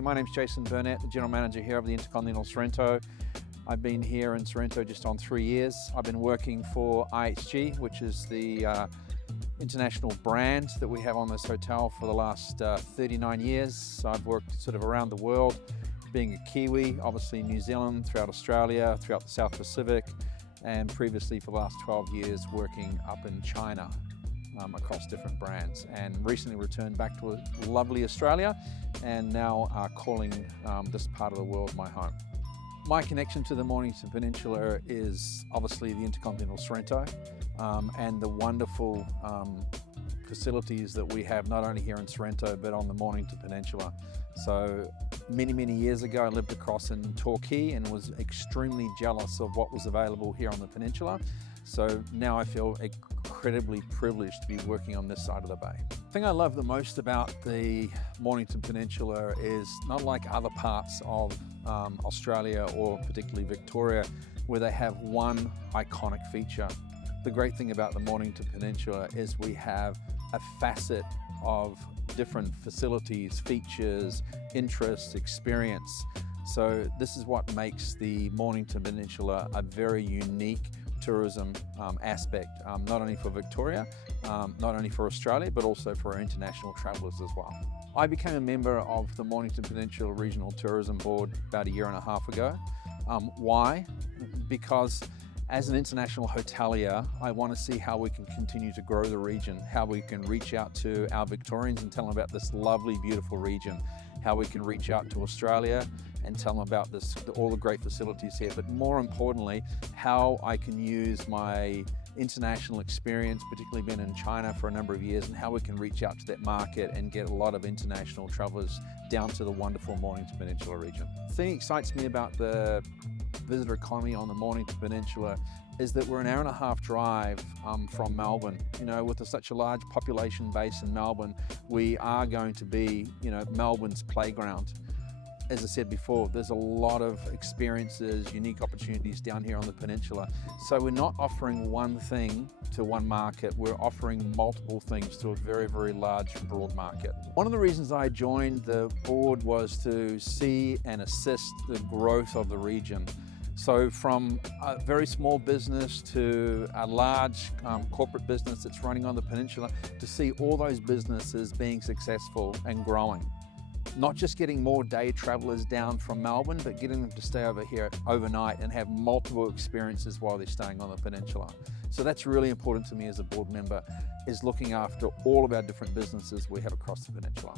My name's Jason Burnett, the General Manager here of the Intercontinental Sorrento. I've been here in Sorrento just on 3 years. I've been working for IHG, which is the international brand that we have on this hotel for the last 39 years. So I've worked sort of around the world, being a Kiwi, obviously New Zealand, throughout Australia, throughout the South Pacific, and previously for the last 12 years working up in China across different brands, and recently returned back to lovely Australia and now calling this part of the world my home. My connection to the Mornington Peninsula is obviously the Intercontinental Sorrento and the wonderful facilities that we have not only here in Sorrento but on the Mornington Peninsula. So many years ago I lived across in Torquay and was extremely jealous of what was available here on the peninsula. So now I feel incredibly privileged to be working on this side of the bay. The thing I love the most about the Mornington Peninsula is not like other parts of Australia or particularly Victoria where they have one iconic feature. The great thing about the Mornington Peninsula is we have a facet of different facilities, features, interests, experience. So this is what makes the Mornington Peninsula a very unique tourism aspect, not only for Victoria, not only for Australia, but also for our international travellers as well. I became a member of the Mornington Peninsula Regional Tourism Board about 1.5 years ago. Why? Because as an international hotelier, I want to see how we can continue to grow the region, how we can reach out to our Victorians and tell them about this lovely, beautiful region, how we can reach out to Australia and tell them about all the great facilities here, but more importantly, how I can use my international experience, particularly being in China for a number of years, and how we can reach out to that market and get a lot of international travelers down to the wonderful Mornington Peninsula region. The thing that excites me about the visitor economy on the Mornington Peninsula is that we're an 1.5 hour drive from Melbourne. You know, with such a large population base in Melbourne, we are going to be, Melbourne's playground. As I said before, there's a lot of experiences, unique opportunities down here on the peninsula. So we're not offering one thing to one market, we're offering multiple things to a very large, broad market. One of the reasons I joined the board was to see and assist the growth of the region. So from a very small business to a large corporate business that's running on the peninsula, to see all those businesses being successful and growing. Not just getting more day travelers down from Melbourne, but getting them to stay over here overnight and have multiple experiences while they're staying on the peninsula. So that's really important to me as a board member, is looking after all of our different businesses we have across the peninsula.